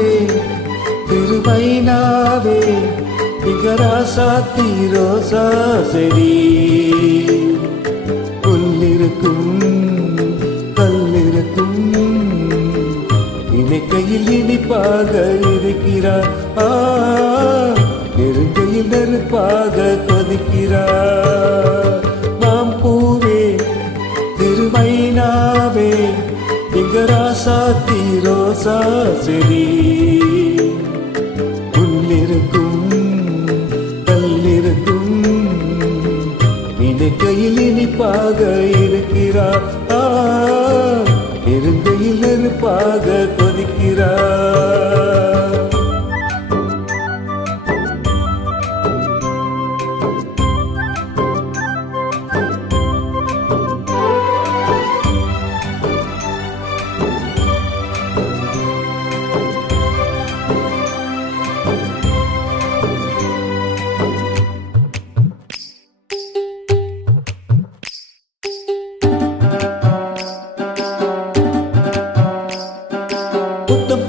பூவே திருமைனாவே திகராசாத்தி ரோசா செடி புல்லிருக்கும் கல்லிருக்கும் இணைக்கையில் இனிப்பாக இருக்கிறார் நெருங்கையில் நெருப்பாக கொதிக்கிறார் நாம் பூவே திருமைனாவே திகராசாத்தி ரோசா செடி புல்லிருக்கும் கல்லிருக்கும் இணைக்கையில் இனிப்பாக இருக்கிறார் நெருங்கையில் நெருப்பாக கொதிக்கிறார்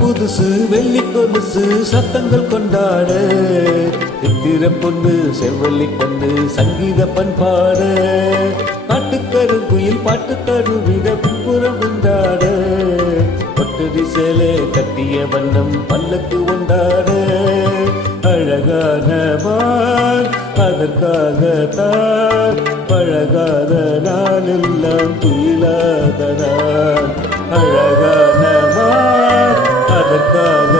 புதுசு வெள்ளி கொலுசு சத்தங்கள் கொண்டாட சித்திர பொண்ணு செவ்வள்ளி கண்ணு சங்கீத பண்பாட பாட்டுக்கருங்குயில் பாட்டு தருவிட புறம் உண்டாட ஒட்டடி சேலை கட்டிய வண்ணம் பல்லக்கு உண்டாட அழகான மான் அதற்காகத்தான் பழகாத நாளெல்லாம் துயிலாத நான் அழகான மான் அதற்காக